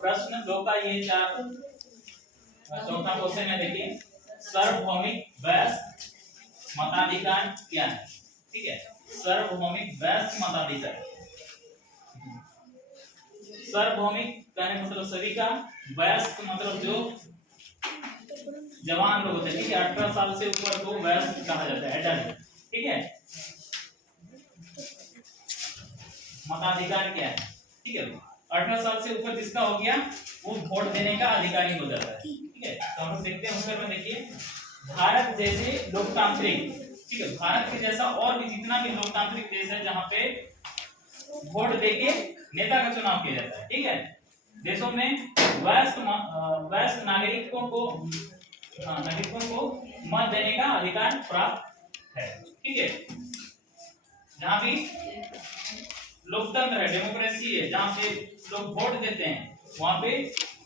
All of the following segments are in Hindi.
प्रश्न 2 का ये 4 चौथा क्वेश्चन है। देखिए, सार्वभौमिक वयस्क मताधिकार क्या है? ठीक है, सार्वभौमिक वयस्क मताधिकार। सार्वभौमिक कहने मतलब सभी का, वयस्क मतलब जो जवान लोग होते हैं, ठीक है, 18 साल से ऊपर को वयस्क कहा जाता है, एडल्ट। ठीक है, मताधिकार क्या है? ठीक है, 18 साल से ऊपर जिसका हो गया वो वोट देने का अधिकारी हो जाता है। ठीक है, तो हम लोग देखते हैं उत्तर में। देखिए, भारत जैसे लोकतांत्रिक, ठीक है, भारत के जैसा और भी जितना भी लोकतांत्रिक देश है जहाँ पे वोट देके नेता का चुनाव किया जाता है, ठीक है, देशों में वयस्क नागरिकों को मत देने का अधिकार प्राप्त है। ठीक है, जहाँ भी लोकतंत्र है, डेमोक्रेसी है, जहाँ पे लोग वोट देते हैं, वहाँ पे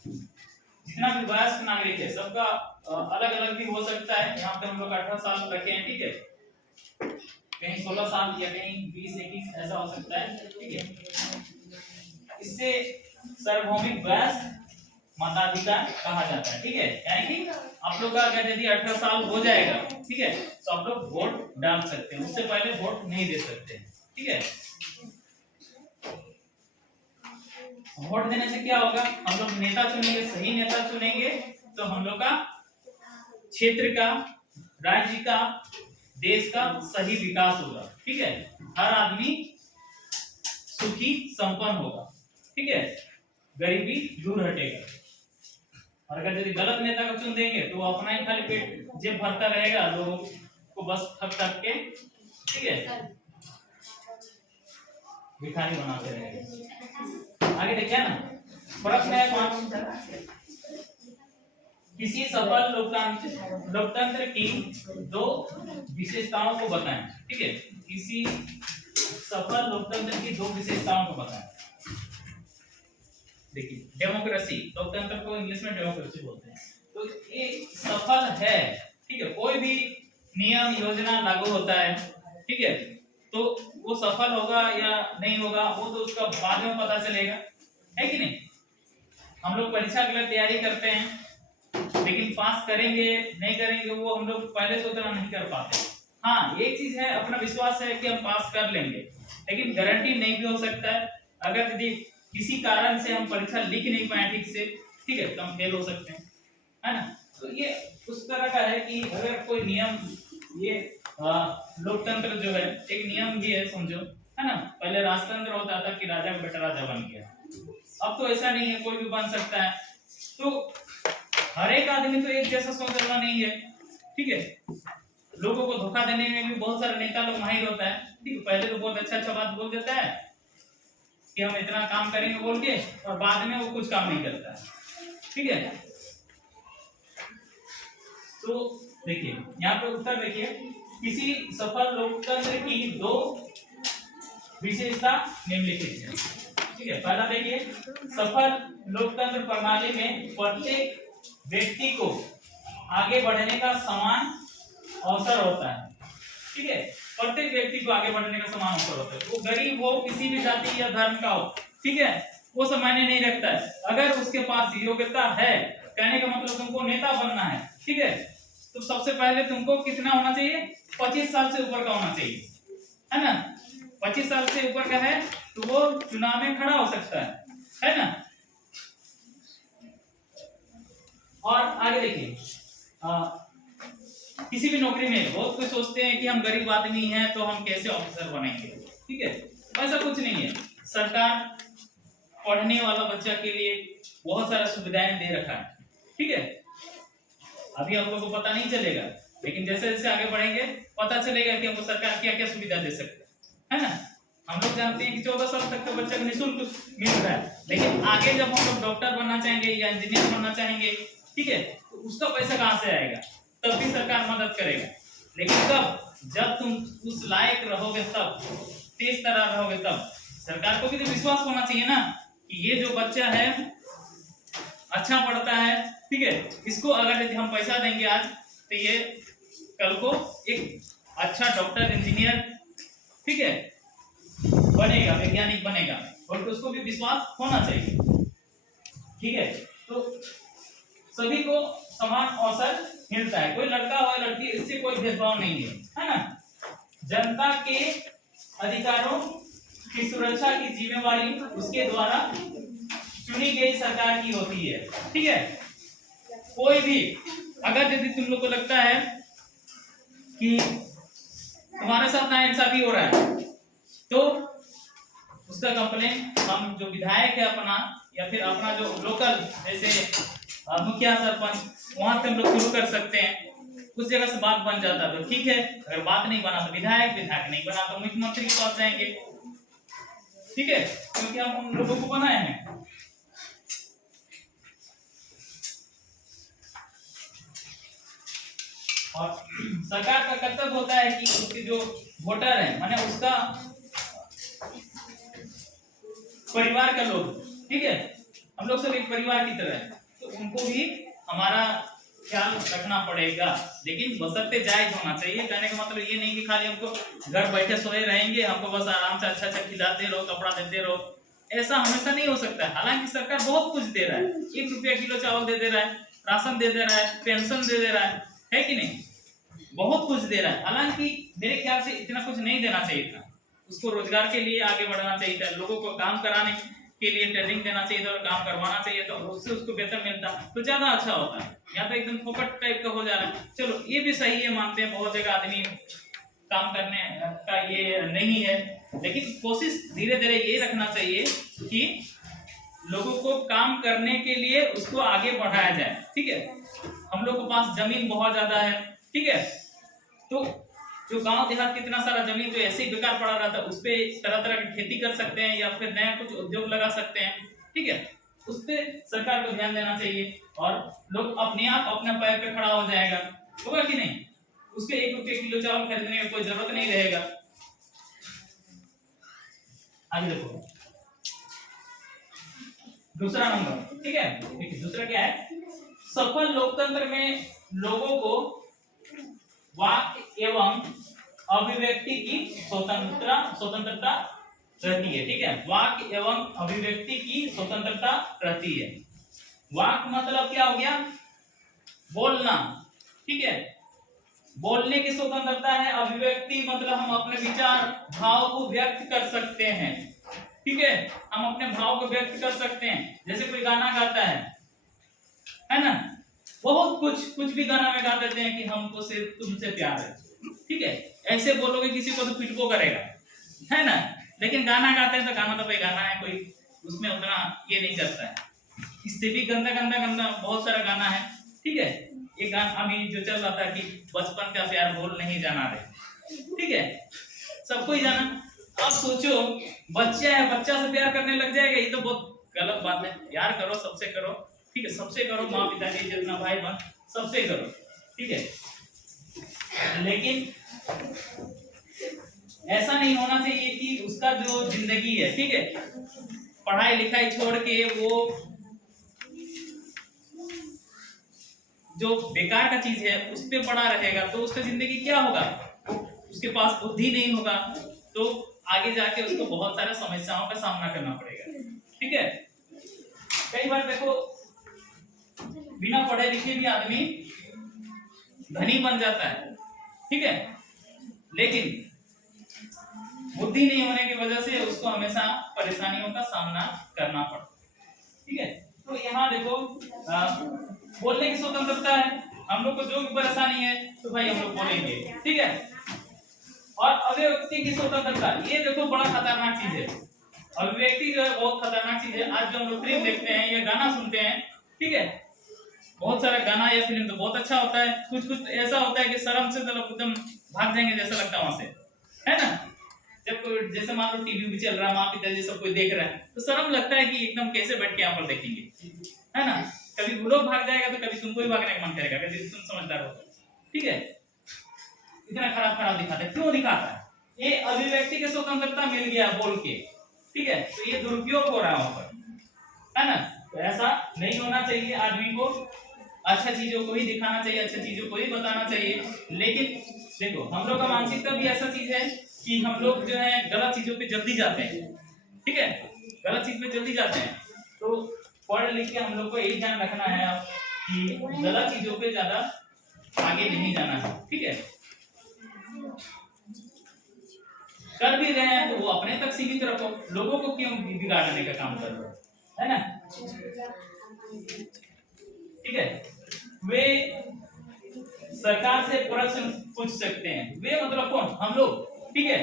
जितना भी वयस्क नागरिक है सबका अलग अलग भी हो सकता है। यहाँ पे हम लोग 18 साल रखे हैं, ठीक है, कहीं 16 साल या कहीं 20-21 ऐसा हो सकता है। ठीक है, इससे सार्वभौमिक वयस्क मताधिकार कहा जाता है। ठीक है, यानी कि आप लोग का अगर यदि 18 साल हो जाएगा, ठीक है, तो आप लोग वोट डाल सकते हैं, उससे पहले वोट नहीं दे सकते। ठीक है, वोट देने से क्या होगा, हम लोग नेता चुनेंगे, सही नेता चुनेंगे तो हम लोग का क्षेत्र का, राज्य का, देश का सही विकास होगा। ठीक है, हर आदमी सुखी संपन्न होगा। ठीक है, गरीबी दूर हटेगा। और अगर यदि गलत नेता को चुन देंगे तो वो अपना ही खाली पेट जेब भरता रहेगा, लोगों को बस ठग ठग के, ठीक है, भिखारी बनाते रहेंगे। आगे देखिए ना, प्रश्न है 5, किसी सफल लोकतंत्र की 2 विशेषताओं को बताएं। ठीक है, किसी सफल लोकतंत्र की 2 विशेषताओं को बताएं। देखिए, डेमोक्रेसी, लोकतंत्र को इंग्लिश में डेमोक्रेसी बोलते हैं। तो ये सफल है, ठीक है, कोई भी नियम योजना लागू होता है, ठीक है, तो वो सफल होगा या नहीं होगा वो तो उसका बाद में पता चलेगा, है कि नहीं। हम लोग परीक्षा के लिए तैयारी करते हैं, लेकिन पास करेंगे नहीं करेंगे वो हम लोग पहले से उतना नहीं कर पाते। हाँ, एक चीज है, अपना विश्वास है कि हम पास कर लेंगे, लेकिन गारंटी नहीं भी हो सकता है। अगर यदि किसी कारण से हम परीक्षा लिख नहीं पाए ठीक से, ठीक है, तो हम फेल हो सकते हैं, है ना। तो ये उस तरह का है कि अगर कोई नियम, ये लोकतंत्र जो है एक नियम भी है, समझो, है ना। पहले राजतंत्र होता था कि राजा का बेटा राजा बन गया, अब तो ऐसा नहीं है, कोई भी बन सकता है। तो हर एक आदमी तो एक जैसा सोच वाला नहीं है, ठीक है, लोगों को धोखा देने में भी बहुत सारे नेता लोग माहिर होता है। ठीक है, पहले तो बहुत अच्छा बात बोल देता है कि हम इतना काम करेंगे बोल के, और बाद में वो कुछ काम नहीं करता है। ठीक है, तो देखिए यहाँ पे उत्तर देखिए, किसी सफल लोकतंत्र की 2 विशेषता निम्नलिखित है। ठीक है, पहला देखिए, सफल लोकतंत्र प्रणाली में प्रत्येक व्यक्ति को आगे बढ़ने का समान अवसर होता है। ठीक है, प्रत्येक व्यक्ति को आगे बढ़ने का समान अवसर होता है, वो गरीब हो, किसी भी जाति या धर्म का हो, ठीक है, वो सब मायने नहीं रखता है। अगर उसके पास योग्यता है, कहने का मतलब तुमको नेता बनना है, ठीक है, तो सबसे पहले तुमको कितना होना चाहिए, 25 साल से ऊपर का होना चाहिए, है ना। 25 साल से ऊपर का है तो वो चुनाव में खड़ा हो सकता है ना। और आगे देखिए, किसी भी नौकरी में बहुत कुछ सोचते हैं कि हम गरीब आदमी हैं तो हम कैसे ऑफिसर बनेंगे, ठीक है, ऐसा कुछ नहीं है। सरकार पढ़ने वाला बच्चा के लिए बहुत सारा सुविधाएं दे रखा है, ठीक है। अभी हम लोग को पता नहीं चलेगा, लेकिन जैसे जैसे आगे बढ़ेंगे पता चलेगा कि हमको सरकार क्या क्या सुविधा दे सकते है ना। हम लोग जानते हैं कि 14 साल तक का बच्चा को निःशुल्क मिल रहा है, लेकिन आगे जब हम लोग डॉक्टर बनना चाहेंगे या इंजीनियर बनना चाहेंगे, ठीक है, तो उसका पैसा कहाँ से आएगा, तब भी सरकार मदद करेगा। लेकिन तब जब तुम उस लायक रहोगे, तब तेज तरह रहोगे, तब सरकार को भी तो विश्वास होना चाहिए ना कि ये जो बच्चा है अच्छा पढ़ता है, ठीक है, इसको अगर यदि हम पैसा देंगे आज तो ये कल को एक अच्छा डॉक्टर इंजीनियर, ठीक है, बनेगा, वैज्ञानिक बनेगा, और उसको भी विश्वास होना चाहिए। ठीक है, तो सभी को समान अवसर मिलता है, कोई लड़का हो लड़की, इससे कोई भेदभाव नहीं है ना। जनता के अधिकारों की सुरक्षा की जिम्मेवारी उसके द्वारा चुनी गई सरकार की होती है। ठीक है, कोई भी अगर यदि तुम लोग को लगता है कि तुम्हारे साथ नाइंसाफी हो रहा है तो उसका कंप्लेन हम जो विधायक है अपना या फिर अपना जो लोकल जैसे मुखिया सरपंच वहां से हम लोग शुरू कर सकते हैं। उस जगह से बात बन जाता तो ठीक है, अगर बात नहीं बना तो विधायक नहीं बना तो मुख्यमंत्री के पास जाएंगे। ठीक है, क्योंकि हम उन लोगों को बनाए हैं। और सरकार का कर्तव्य होता है कि उसके जो वोटर है माने उसका परिवार का लोग, ठीक है, हम लोग सब एक परिवार की तरह है, तो उनको भी हमारा ख्याल रखना पड़ेगा। लेकिन बशर्ते जायज होना चाहिए। कहने का मतलब ये नहीं कि खाली हमको घर बैठे सोए रहेंगे, हमको बस आराम से अच्छा खिलाते रहो, कपड़ा देते रहो, ऐसा हमेशा नहीं हो सकता है। हालांकि सरकार बहुत कुछ दे रहा है, 1 रुपया किलो चावल दे रहा है, राशन दे रहा है, पेंशन दे रहा है कि नहीं, बहुत कुछ दे रहा है। हालांकि मेरे ख्याल से इतना कुछ नहीं देना चाहिए था, उसको रोजगार के लिए आगे बढ़ाना चाहिए था, लोगों को काम कराने के लिए ट्रेनिंग देना चाहिए था और काम करवाना चाहिए था, उससे उसको वेतन मिलता तो ज्यादा अच्छा होता है। यहाँ पे एकदम फोकट टाइप का हो जा रहा है। चलो ये भी सही है, मानते हैं बहुत जगह आदमी काम करने का ये नहीं है, लेकिन कोशिश धीरे धीरे ये रखना चाहिए कि लोगों को काम करने के लिए उसको आगे बढ़ाया जाए। ठीक है, हम लोग के पास जमीन बहुत ज्यादा है, ठीक है, तो जो गांव देहात कितना सारा जमीन जो ऐसे ही बेकार पड़ा रहा था, उस पे तरह तरह की खेती कर सकते हैं या फिर नया कुछ उद्योग लगा सकते हैं। ठीक है, उस पे सरकार को ध्यान देना चाहिए और लोग अपने आप अपने पैर पे खड़ा हो जाएगा, होगा कि नहीं। उसके 1 रुपये किलो चावल खरीदने की कोई जरूरत नहीं रहेगा। आगे देखो दूसरा नंबर, ठीक है, देखिए दूसरा क्या है, सफल लोकतंत्र में लोगों को वाक एवं अभिव्यक्ति की स्वतंत्रता रहती है। ठीक है, वाक एवं अभिव्यक्ति की स्वतंत्रता रहती है। वाक मतलब क्या हो गया, बोलना, ठीक है, बोलने की स्वतंत्रता है। अभिव्यक्ति मतलब हम अपने विचार भाव को व्यक्त कर सकते हैं। ठीक है, हम अपने भाव को व्यक्त कर सकते हैं। जैसे कोई गाना गाता है ना, बहुत कुछ भी गाना में गा देते हैं कि हमको सिर्फ तुमसे प्यार है। ठीक है, ऐसे बोलोगे किसी को तो फिटको करेगा, है ना, लेकिन गाना गाते हैं तो गाना तो भाई गाना है, कोई उसमें उतना ये नहीं करता है। इससे भी गंदा बहुत सारा गाना है। ठीक है, एक गाना अभी जो चल रहा था कि बचपन का प्यार भूल नहीं जाना रे, ठीक है, सबको ही जाना। अब सोचो बच्चा है, बच्चा से प्यार करने लग जाएगा, ये तो बहुत गलत बात है। प्यार करो, सबसे करो, ठीक है, सबसे करो, माँ पिताजी जितना भाई बहन सबसे करो, ठीक है, लेकिन ऐसा नहीं होना चाहिए कि उसका जो जिंदगी है, ठीक है, पढ़ाई लिखाई छोड़ के वो जो बेकार का चीज है उस पे पड़ा रहेगा तो उसका जिंदगी क्या होगा, उसके पास बुद्धि नहीं होगा तो आगे जाके उसको बहुत सारे समस्याओं का सामना करना पड़ेगा। ठीक है, कई बार देखो बिना पढ़े लिखे भी आदमी धनी बन जाता है, ठीक है, लेकिन बुद्धि नहीं होने की वजह से उसको हमेशा परेशानियों का सामना करना पड़ता है। ठीक है, तो यहाँ देखो बोलने की स्वतंत्रता है, हम लोग को जो भी परेशानी है तो भाई हम लोग बोलेंगे, ठीक है, और अभिव्यक्ति की स्वतंत्रता, ये देखो बड़ा खतरनाक चीज है। अभिव्यक्ति जो है बहुत खतरनाक चीज है। आज जो हम लोग फिल्म देखते हैं या गाना सुनते हैं, ठीक है, बहुत सारा गाना या फिल्म तो बहुत अच्छा होता है, कुछ ऐसा होता है कि शर्म से मतलब एकदम भाग जाएंगे जैसा लगता है वहां से, है ना। जब कोई जैसे मान लो टीवी भी चल रहा है, माँ पिताजी सब कोई देख रहा है तो शर्म लगता है कि एकदम कैसे बैठ के यहाँ पर देखेंगे, है ना। कभी वो लोग भाग जाएगा तो कभी तुमको भी भागने का मन करेगा, कभी तुम समझदार हो, ठीक है। इतना खराब दिखाता है, क्यों दिखाता है, ये अभिव्यक्ति की स्वतंत्रता मिल गया बोल के, ठीक है, तो ये दुरुपयोग हो रहा है वहां पर, है ना। तो ऐसा नहीं होना चाहिए, आदमी को अच्छा चीजों को ही दिखाना चाहिए, अच्छा चीजों को ही बताना चाहिए। लेकिन देखो हम लोग का मानसिकता भी ऐसा चीज है कि हम लोग जो है गलत चीजों पे जल्दी जाते हैं, ठीक है, गलत चीज पे जल्दी जाते हैं। तो पढ़ लिख के हम लोग को यही ध्यान रखना है अब कि गलत चीजों पे ज्यादा आगे नहीं जाना है, ठीक है। कर भी रहे हैं तो वो अपने तक सीमित रखो, लोगों को क्यों बिगाड़ने का काम कर रहे हो, है ना। ठीक है, वे सरकार से प्रश्न पूछ सकते हैं, वे मतलब कौन, हम लोग, ठीक है।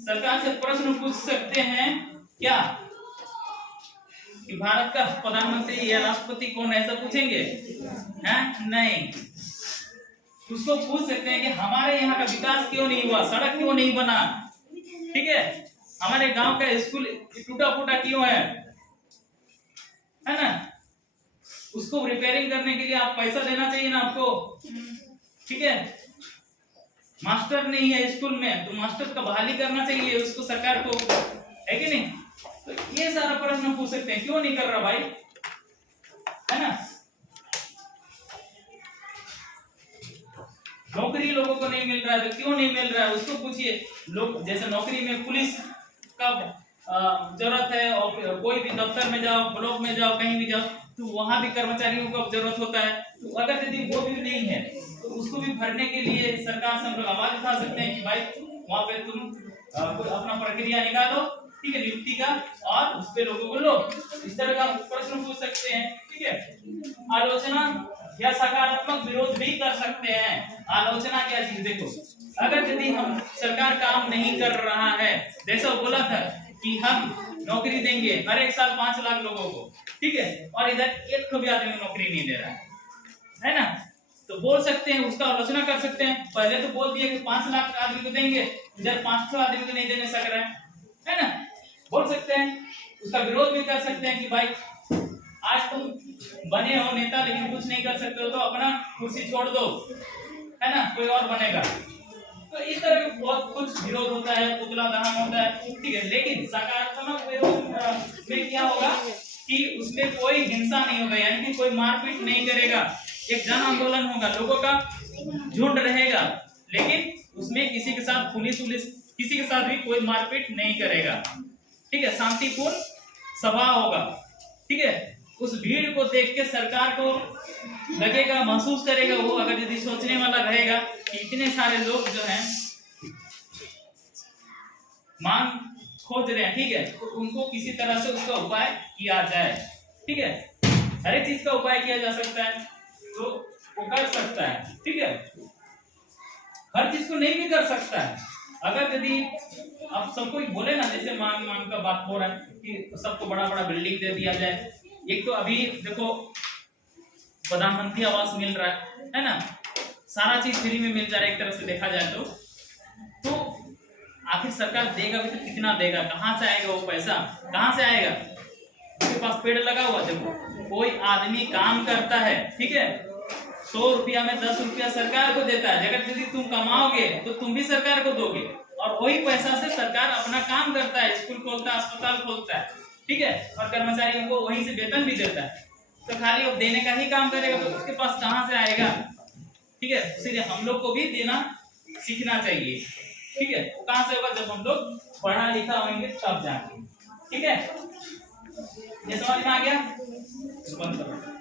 सरकार से प्रश्न पूछ सकते हैं क्या कि भारत का प्रधानमंत्री या राष्ट्रपति कौन है, ऐसा पूछेंगे हैं? नहीं, उसको पूछ सकते हैं कि हमारे यहाँ का विकास क्यों नहीं हुआ, सड़क क्यों नहीं बना, ठीक है, हमारे गांव का स्कूल टूटा फूटा क्यों है ना। उसको रिपेयरिंग करने के लिए आप पैसा देना चाहिए ना आपको, ठीक है। मास्टर नहीं है स्कूल में तो मास्टर का बहाली करना चाहिए उसको, सरकार को, है कि नहीं। तो ये सारा प्रश्न पूछ सकते हैं, क्यों नहीं कर रहा भाई, है ना। नौकरी लोगों को नहीं मिल रहा है तो क्यों नहीं मिल रहा है, उसको पूछिए। लोग जैसे नौकरी में पुलिस का जरूरत है, और कोई भी दफ्तर में जाओ, ब्लॉक में जाओ, कहीं भी जाओ तो वहां भी कर्मचारियों को जरूरत होता है। तो अगर यदि वो भी नहीं है तो उसको भी भरने के लिए सरकार से हम लोग आवाज उठा सकते हैं कि भाई वहां पे तुम अपना प्रक्रिया निकालो, ठीक है, नियुक्ति का, और उस पे लोगों को लो। इस तरह का प्रश्न पूछ सकते हैं, ठीक है। आलोचना या सकारात्मक विरोध भी कर सकते हैं। आलोचना क्या चीज, देखो, अगर यदि हम सरकार काम नहीं कर रहा है, जैसा बोला था कि हम नौकरी देंगे हर एक साल 5 लाख लोगों को, ठीक है, और इधर एक को भी आदमी को नौकरी नहीं दे रहा है ना, तो बोल सकते हैं, उसका आलोचना कर सकते हैं। पहले तो बोल दिया कि 5 लाख आदमी को देंगे, इधर 500 आदमी को नहीं देने सक रहा है ना, बोल सकते हैं। उसका विरोध भी कर सकते हैं कि भाई आज तुम बने हो नेता लेकिन कुछ नहीं कर सकते हो तो अपना कुर्सी छोड़ दो, है ना, कोई और बनेगा। तो इस तरह के बहुत कुछ विरोध होता है, पुतला दहन होता है, ठीक है। लेकिन सकारात्मक विरोध में क्या होगा कि उसमें कोई हिंसा नहीं होगा, यानी कि कोई मारपीट नहीं करेगा, एक जन आंदोलन होगा, लोगों का झुंड रहेगा, लेकिन उसमें किसी के साथ पुलिस किसी के साथ भी कोई मारपीट नहीं करेगा, ठीक है। शांतिपूर्ण सभा होगा, ठीक है। उस भीड़ को देख के सरकार को लगेगा, महसूस करेगा वो, अगर यदि सोचने वाला रहेगा कि इतने सारे लोग जो हैं मांग खोज रहे हैं, ठीक है, तो उनको किसी तरह से उसका उपाय किया जाए, ठीक है। हर एक चीज का उपाय किया जा सकता है तो वो कर सकता है, ठीक है। हर चीज को नहीं भी कर सकता है। अगर यदि आप सबको बोले ना, जैसे मांग का बात हो रहा है कि सबको बड़ा बड़ा बिल्डिंग दे दिया जाए। एक तो अभी देखो प्रधानमंत्री आवास मिल रहा है ना, सारा चीज फ्री में मिल जा रहा है एक तरह से देखा जाए तो आखिर सरकार देगा भी तो कितना देगा, कहाँ से आएगा वो पैसा, कहाँ से आएगा। उसके पास पेड़ लगा हुआ, देखो कोई आदमी काम करता है, ठीक है, 100 रुपया में 10 रुपया सरकार को देता है। अगर यदि तुम कमाओगे तो तुम भी सरकार को दोगे, और वही पैसा से सरकार अपना काम करता है, स्कूल खोलता है, अस्पताल खोलता है, ठीक है, और कर्मचारियों को वहीं से वेतन भी देता है। तो खाली वो देने का ही काम करेगा तो उसके पास कहाँ से आएगा, ठीक है। इसलिए हम लोग को भी देना सीखना चाहिए, ठीक है। वो कहाँ से होगा, जब हम लोग पढ़ा लिखा होंगे तब जाके, ठीक है। ये समझ में आ गया, बंद करो।